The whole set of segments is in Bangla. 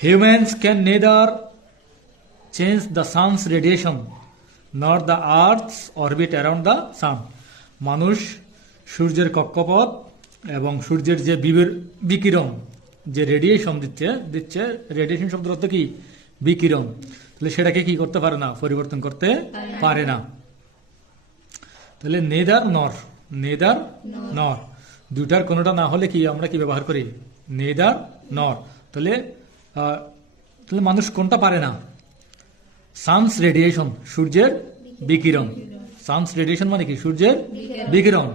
Humans can neither change the sun's radiation nor the earth's orbit around the sun. মানুষ সূর্যের কক্ষপথ এবং সূর্যের যে বিকিরণ, যে রেডিয়েশন দিচ্ছে রেডিয়েশন শব্দের অর্থ কি? বিকিরণ। তাহলে সেটাকে কি করতে পারে না? পরিবর্তন করতে পারে না। তাহলে নেদার নর দুটার কোনোটা না হলে কি আমরা কি ব্যবহার করি? নেদার নর। তাহলে মানুষ কোনটা পারে না? সানস রেডিয়েশন, সূর্যের বিকিরণ। সানস রেডিয়েশন মানে কি? সূর্যের বিকিরণ।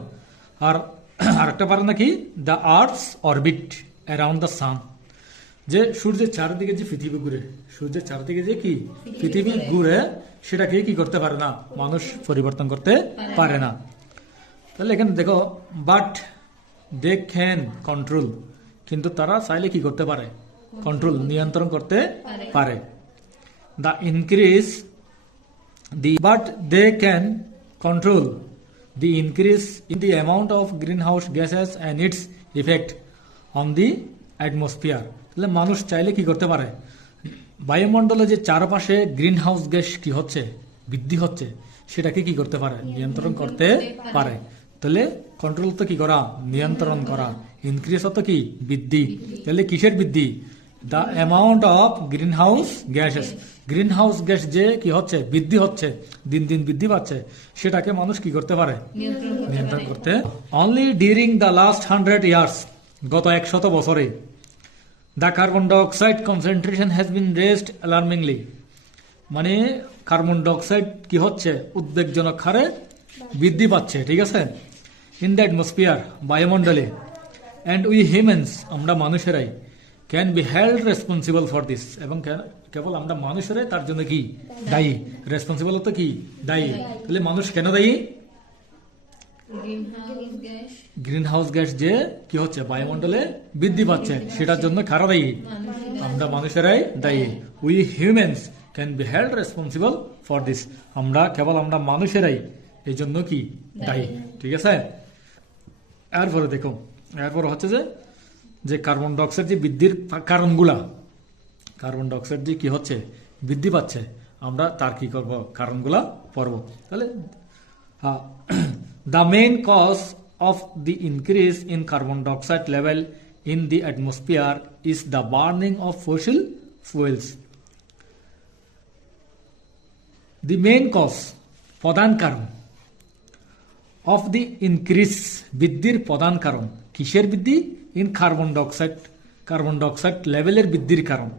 আর আরেকটা পারে না কি? The earths orbit around the sun, যে সূর্যের চারদিকে যে পৃথিবী ঘুরে, সূর্যের চারদিকে যে কি পৃথিবী ঘুরে, সেটাকে কি করতে পারে না? মানুষ পরিবর্তন করতে পারে না। তাহলে এখানে দেখো, বাট দে ক্যান কন্ট্রোল, কিন্তু তারা চাইলে কি করতে পারে? কন্ট্রোল, নিয়ন্ত্রণ করতে পারে। The increase but they can control the increase in the amount of greenhouse gases and its effect on the atmosphere. তাহলে মানুষ চাইলে কি করতে পারে? বায়ুমণ্ডলে যে চারপাশে গ্রিন হাউস গ্যাস কি হচ্ছে, বৃদ্ধি হচ্ছে, সেটাকে কি করতে পারে? নিয়ন্ত্রণ করতে পারে। তাহলে কন্ট্রোল তো কি করা? নিয়ন্ত্রণ করা। ইনক্রিজ তো কি? বৃদ্ধি। তাহলে কিসের বৃদ্ধি? The amount of green house gases, green house gas যে কি হচ্ছে, বৃদ্ধি হচ্ছে, দিন দিন বৃদ্ধি পাচ্ছে, সেটাকে মানুষ কি করতে পারে? নিয়ন্ত্রণ করতে। Only during the last 100 years, গত 100 বছরে, the carbon dioxide concentration has been raised alarmingly, মানে কার্বন ডাইঅক্সাইড কি হচ্ছে? উদ্বেগজনক হারে বৃদ্ধি পাচ্ছে। ঠিক আছে? ইন দ্য অ্যাটমসফিয়ার, বায়ুমণ্ডলে। অ্যান্ড উই হিউম্যানস, আমরা মানুষেরাই, can be held responsible for this, এবং কেবল আমরা মানুষেরাই তার জন্য কি দায়ী। রেসপন্সিবল তো কি? দায়ী। তাহলে মানুষ কেন দায়ী? গ্রিন হাউস গ্যাস যে কি হচ্ছে বায়ুমণ্ডলে বৃদ্ধি পাচ্ছে, সেটার জন্য কারা দায়ী? আমরা মানুষেরাই দায়ী। We humans can be held responsible for this, কেবল আমরা মানুষেরাই এই জন্য কি দায়ী। ঠিক আছে? এরপরে দেখো, এরপর হচ্ছে যে কার্বন ডাইঅক্সাইড যে বৃদ্ধির কারণগুলা, কার্বন ডাইঅক্সাইড যে কি হচ্ছে বৃদ্ধি পাচ্ছে, আমরা তার কি করব? কারণগুলা পড়ব। তাহলে the main cause of the increase in carbon dioxide level in the atmosphere is the burning of fossil fuels. The main cause, প্রধান কারণ, অফ দি ইনক্রিজ, বৃদ্ধির প্রধান কারণ। কিসের বৃদ্ধি? ইন কার্বন ডাইঅক্সাইড লেভেলের বৃদ্ধির কারণ।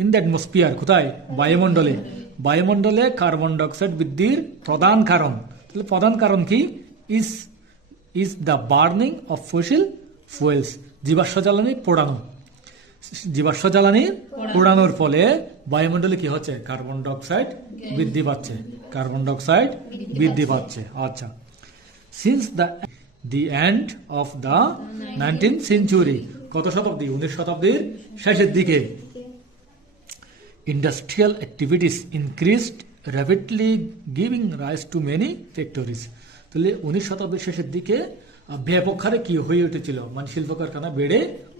ইন দ্য অ্যাটমসফিয়ার, কোথায়? বায়ুমণ্ডলে। বায়ুমণ্ডলে কার্বন ডাইঅক্সাইড বৃদ্ধির প্রধান কারণ। তাহলে প্রধান কারণ কি? Is the burning of fossil fuels, জীবাশ্ম জ্বালানি পোড়ানো। জীবাশ্ম জ্বালানি পোড়ানোর ফলে বায়ুমণ্ডলে কি হচ্ছে? কার্বন ডাইঅক্সাইড বৃদ্ধি পাচ্ছে, কার্বন ডাইঅক্সাইড বৃদ্ধি পাচ্ছে। আচ্ছা, since the end of the 19th century, কত শতাব্দী? 19 শতাব্দীর শেষের দিকে, industrial activities increased rapidly giving rise to many factories. তাহলে 19 শতাব্দীর শেষের দিকে ব্যাপক হারে কি হয়ে উঠেছিল? মানে শিল্প কারখানা বেড়ে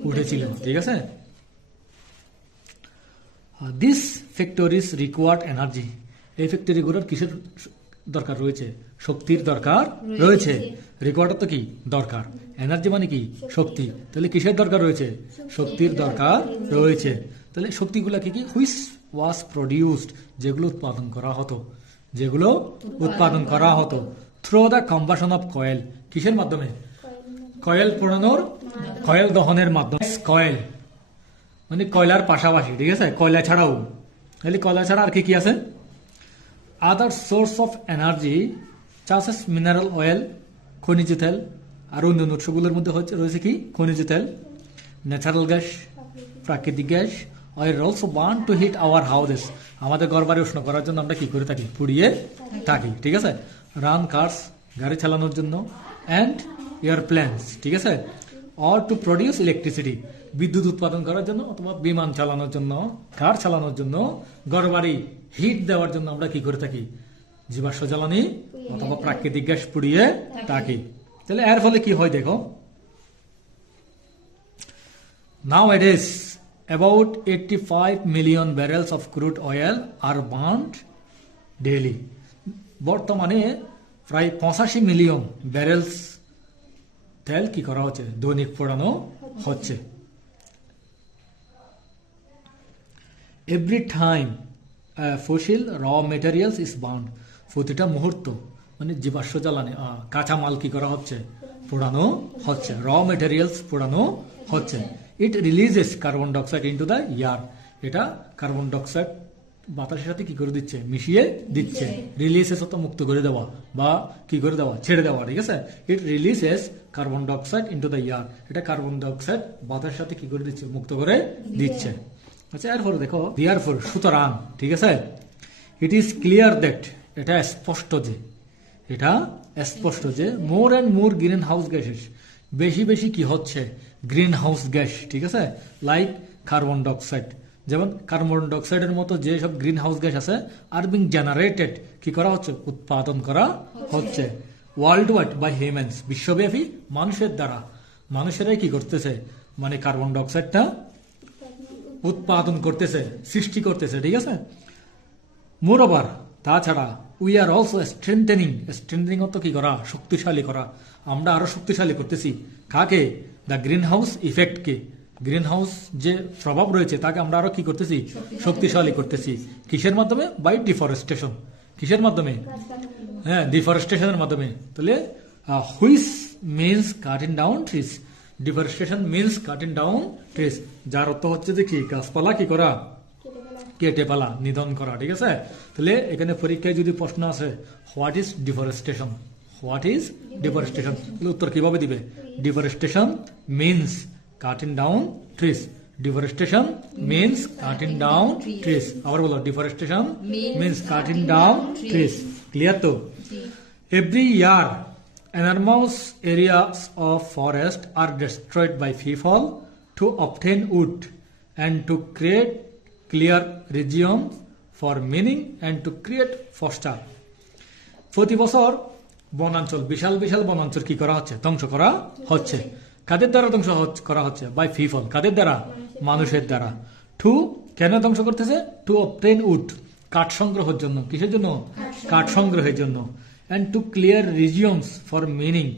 উঠেছিল। ঠিক আছে? দিস ফ্যাক্টরিজ রিকোয়ার্ড এনার্জি, এই ফ্যাক্টরিগুলোর কিসের দরকার রয়েছে? শক্তির দরকার রয়েছে। রিকোয়ার্ড তো কি? দরকার। এনার্জি মানে কি? শক্তি। তাহলে কিসের দরকার রয়েছে? শক্তির দরকার রয়েছে। তাহলে শক্তিগুলা কি? হুইচ ওয়াজ প্রডিউসড, যেগুলো উৎপাদন করা হতো through the combustion of coil. কিসের মাধ্যমে? কয়েল পোড়ানোর, কয়েল দহনের মাধ্যমে। কয়েল মানে কয়লার পাশাপাশি। ঠিক আছে? কয়লা ছাড়াও, তাহলে কয়লা ছাড়া আর কি আছে? Other source of energy such as mineral oil, খনিজ তেল, আর অন্য উৎসগুলোর মধ্যে রয়েছে কি? খনিজ তেল, ন্যাচারাল গ্যাস, প্রাকৃতিক gas. Oil also burn to heat our houses, আমাদের ঘর বাড়ি উষ্ণ করার জন্য আমরা কি করে থাকি? পুড়িয়ে থাকি। ঠিক আছে? রান কার্স, গাড়ি চালানোর জন্য, অ্যান্ড এয়ারপ্লেনস। ঠিক আছে? অর টু প্রডিউস ইলেকট্রিসিটি, বিদ্যুৎ উৎপাদন করার জন্য, অথবা বিমান চালানোর জন্য, কার চালানোর জন্য, ঘর বাড়ি হিট দেওয়ার জন্য আমরা কি করে থাকি? জীবাশ্ম জ্বালানি অথবা প্রাকৃতিক গ্যাস পুড়িয়ে থাকি। তাহলে এর ফলে কি হয় দেখো, নাও it is about 85 million barrels of crude oil are burned daily. বর্তমানে প্রায় 85 মিলিয়ন ব্যারেলস তেল কি করা হচ্ছে, দৈনিক পোড়ানো হচ্ছে। Every time fossil raw materials is burn, প্রতিটা মুহূর্ত মানে জীবাশ্ম জ্বালানি কাঁচা মাল কি করা হচ্ছে, পোড়ানো হচ্ছে, র মেটেরিয়ালস পোড়ানো হচ্ছে। It releases carbon dioxide into the air, এটা কার্বন ডাইঅক্সাইড বাতাসের সাথে কি করে দিচ্ছে, মিশিয়ে দিচ্ছে। রিলিজেস অত মুক্ত করে দেওয়া বা কি করে দেওয়া, ছেড়ে দেওয়া, ঠিক আছে। It releases carbon dioxide into the air, এটা কার্বন ডাইঅক্সাইড বাতাসের সাথে কি করে দিচ্ছে, মুক্ত করে দিচ্ছে। আচ্ছা, এরপর দেখো দেয়ারফর, সুতরাং, ঠিক আছে। ইট ইজ ক্লিয়ার দ্যাট, এটা স্পষ্ট যে, এটা স্পষ্ট যে more and more green house gases, বেশি বেশি কি হচ্ছে, গ্রিন হাউস গ্যাস, ঠিক আছে, লাইক কার্বন ডাইঅক্সাইড, যেমন কার্বন ডাইঅক্সাইডের মতো যে সব গ্রিন হাউস গ্যাস আছে আর বিং জেনারেটেড, কি করা হচ্ছে, উৎপাদন করা হচ্ছে ওয়ার্ল্ড ওয়াইড বাই হিউম্যানস, বিশ্বব্যাপী মানুষের দ্বারা। মানুষেরাই কি করতেছে, মানে কার্বন ডাইঅক্সাইডটা উৎপাদন করতেছে, সৃষ্টি করতেছে, ঠিক আছে। মোরওভার, তাছাড়া we are also strengthening, strengthening অর্থ কি করা, শক্তিশালী করা, আমরা আরো শক্তিশালী করতেছি কাকে, দ্য গ্রিন হাউস ইফেক্টকে, গ্রিন হাউস যে প্রভাব রয়েছে তাকে আমরা আরো কি করতেছি, শক্তিশালী করতেছি। কিসের মাধ্যমে, বাই ডিফরেস্টেশন, কিসের মাধ্যমে, হ্যাঁ, ডিফরেস্টেশনের মাধ্যমে। তাহলে which means cutting down trees, deforestation means cutting down trees, যার অর্থ হচ্ছে যে কি, গাছপালা কি করা, কেটে ফেলা, নিধন করা, ঠিক আছে। তাহলে এখানে পরীক্ষায় যদি প্রশ্ন আসে what is deforestation, what is deforestation, তাহলে উত্তর কিভাবে দিবে, deforestation means cutting down trees, deforestation means cutting down trees. আবার বলো, deforestation means cutting down trees. Clear তো? Every year enormous areas of forest are destroyed by people to obtain wood and to create clear regions for mining and to create foster. প্রতি বছর বনাঞ্চল, বিশাল বিশাল বনাঞ্চল কি করা হচ্ছে, ধ্বংস করা হচ্ছে। কাদের দ্বারা ধ্বংস করা হচ্ছে, বাই পিপল, কাদের দ্বারা, মানুষের দ্বারা। টু, কেন ধ্বংস করতেছে, টু অবটেন উড, কাঠ সংগ্রহের জন্য, কিসের জন্য, কাঠ সংগ্রহের জন্য। and to clear regions for mining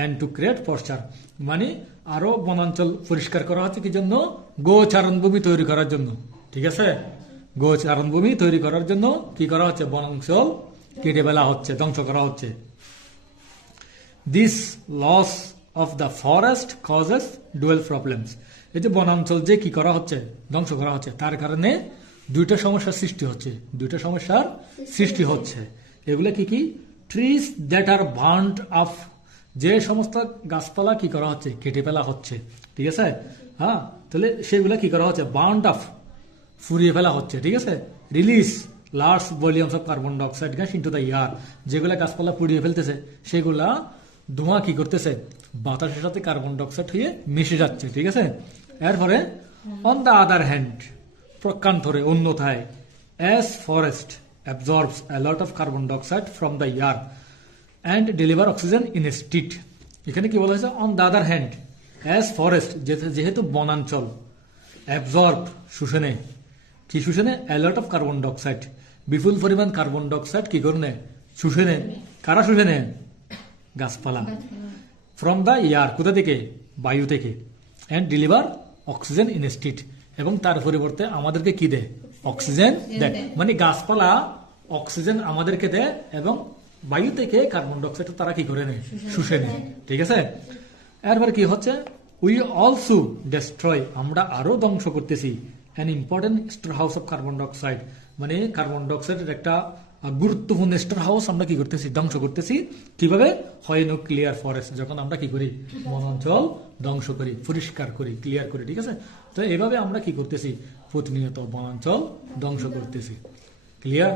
and to create pasture, মানে আরো বনাঞ্চল পরিষ্কার করা হচ্ছে কি জন্য, গোচারণভূমি তৈরি করার জন্য, ঠিক আছে। গোচারণভূমি তৈরি করার জন্য কি করা হচ্ছে, বনাঞ্চল কেটে ফেলা হচ্ছে, ধ্বংস করা হচ্ছে। This loss of the forest causes dual problems, এই যে বনাঞ্চল যে কি করা হচ্ছে, ধ্বংস করা হচ্ছে, তার কারণে দুইটা সমস্যার সৃষ্টি হচ্ছে, দুইটা সমস্যার সৃষ্টি হচ্ছে। এগুলো কি কি, trees that R burned up, যে সমস্ত গাছপালা কি করা হচ্ছে, কেটে ফেলা হচ্ছে, ঠিক আছে। হ্যাঁ, তাহলে সেগুলা কি করা হচ্ছে, বার্নড আপ, ফুরিয়ে ফেলা হচ্ছে, ঠিক আছে। Release large volumes of carbon dioxide gas into the air, যেগুলা গাছপালা পুড়িয়ে ফেলতেছে সেগুলা ধোঁয়া কি করতেছে, বাতাসের সাথে কার্বন ডাইঅক্সাইড হয়ে মিশে যাচ্ছে, ঠিক আছে। এরপরে অন দ্য আদার হ্যান্ড, প্রকান্তরে, অন্যথায়, as forest absorbs a lot of carbon dioxide from the air and deliver oxygen in its teeth, এখানে কি বলা হয়েছে, on the other hand, as forest, যেহেতু বনাঞ্চল, অ্যাবজর্ব, শুষে নেয়, কি শুষে নেয়, a lot of carbon dioxide, বিপুল পরিমাণ কার্বন ডাইঅক্সাইড কি করে নেয়, শুষে নেয়। কারা শুষে নেয়, গাছপালা। ফ্রম দ্য এয়ার, কোথা থেকে, বায়ু থেকে। And deliver oxygen in its teeth, এবং তার পরিবর্তে আমাদেরকে কি দেয়, অক্সিজেন দেয়। মানে গাছপালা অক্সিজেন আমাদেরকে দেয় এবং বায়ু থেকে কার্বন ডাইঅক্সাইড তারা কি করে নেয়, শুষে নেয়, ঠিক আছে। এরপর কি হচ্ছে, উই অলসো ডেস্ট্রয়, আমরা আরো ধ্বংস করতেছি, an important store house of carbon dioxide, মানে কার্বন ডাইঅক্সাইডের একটা গুরুত্বপূর্ণ স্টোর হাউস আমরা কি করতেছি, ধ্বংস করতেছি। কিভাবে, হয় নো ক্লিয়ার ফরেস্ট, যখন আমরা কি করি, বনাঞ্চল ধ্বংস করি, পরিষ্কার করি, ক্লিয়ার করি, ঠিক আছে। তো এভাবে আমরা কি করতেছি, প্রতিনিয়ত বনাঞ্চল ধ্বংস করতেছি। ক্লিয়ার?